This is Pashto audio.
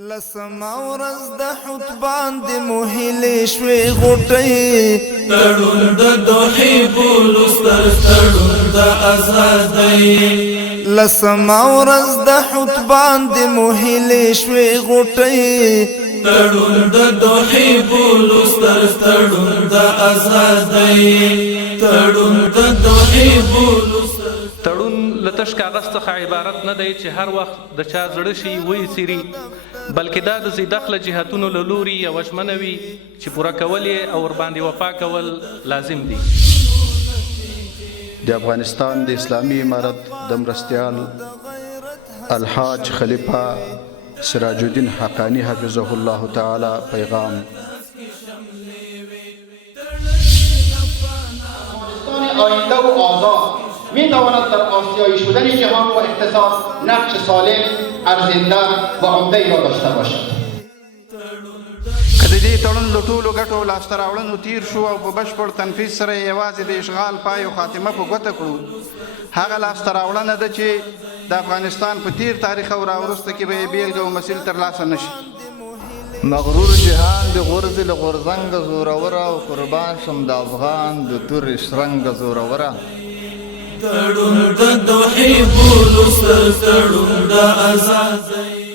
لسما ورځ د حوت باندې موهلې شوې غوټۍ تړون د دوحې بولوس تر تړون د ازادۍ لسما ورځ د حوت باندې موهلې شوې غوټۍ تړون د دوحې بولوس تر تړون د ازادۍ تړون د دوحې بولوس تړون لتش کاغذ څخه عبارت نه دی چې هر وخت د چا زړه شي وی سیری بلکې دا د زیدخله جهتونو له لوري یوه ژمنه وي چې پوره کول یې او ورباندې وفا کول لازم دي. د افغانستان د اسلامي امارت د مرستیال الحاج خلیفه سراج الدین حقانی حفظه الله تعالی پیغام. آینده و آزاد می تواند در آسیایی شدن جهان و اقتصاد نقش سالم، ارزنده و عمده را داشته باشد. که د دې تړون له ټولو ګټو لاسته راوړنو تیر شو او په بشپړ تنفیذ سره یوازې د اشغال پای او خاتمه په ګوته کړو، هغه لاسته راوړنه ده چې د افغانستان په تیر تاریخ او راوروسته کې به یې بېلګه او مثیل ترلاسه نه شي. مغرور جهان د غرز له غورځنګه زوروره او قربان شم د افغان د تور شرنګه زوروره. تړون د دوحې بولوس تر تړون د ازادۍ